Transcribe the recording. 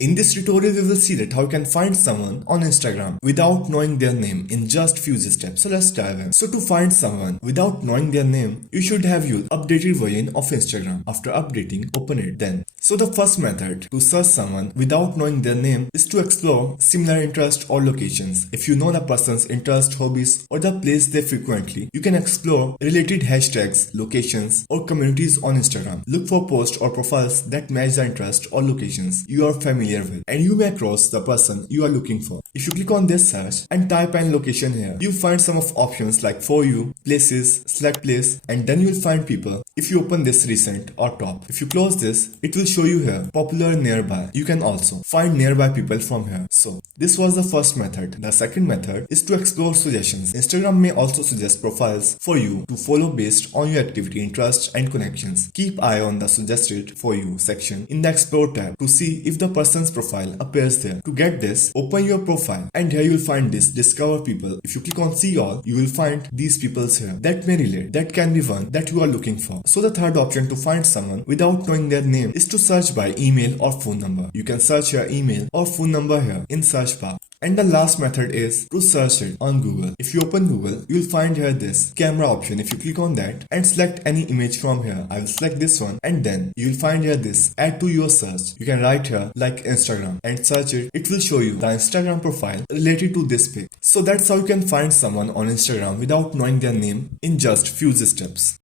In this tutorial, we will see that how you can find someone on Instagram without knowing their name in just few steps. So let's dive in. So to find someone without knowing their name, you should have used updated version of Instagram. After updating, open it then. So the first method to search someone without knowing their name is to explore similar interests or locations. If you know the person's interest, hobbies, or the place they frequently, you can explore related hashtags, locations, or communities on Instagram. Look for posts or profiles that match the interest or locations you are familiar with, and you may cross the person you are looking for. If you click on this search and type an location here, you find some of options like for you, places, select place, and then you will find people. If you open this recent or top, if you close this, it will show you here popular nearby. You can also find nearby people from here. So this was the first method. The second method is to explore suggestions. Instagram may also suggest profiles for you to follow based on your activity, interests, and connections. Keep eye on the suggested for you section in the explore tab to see if the person's profile appears there. To get this, open your profile and here you will find this discover people. If you click on see all, you will find these peoples here that may relate. That can be one that you are looking for. So the third option to find someone without knowing their name is to search by email or phone number. You can search your email or phone number here in search bar. And the last method is to search it on Google. If you open Google, you will find here this camera option. If you click on that and select any image from here, I will select this one, and then you will find here this add to your search. You can write here like Instagram and search it. It will show you the Instagram profile related to this pic. So that's how you can find someone on Instagram without knowing their name in just few steps.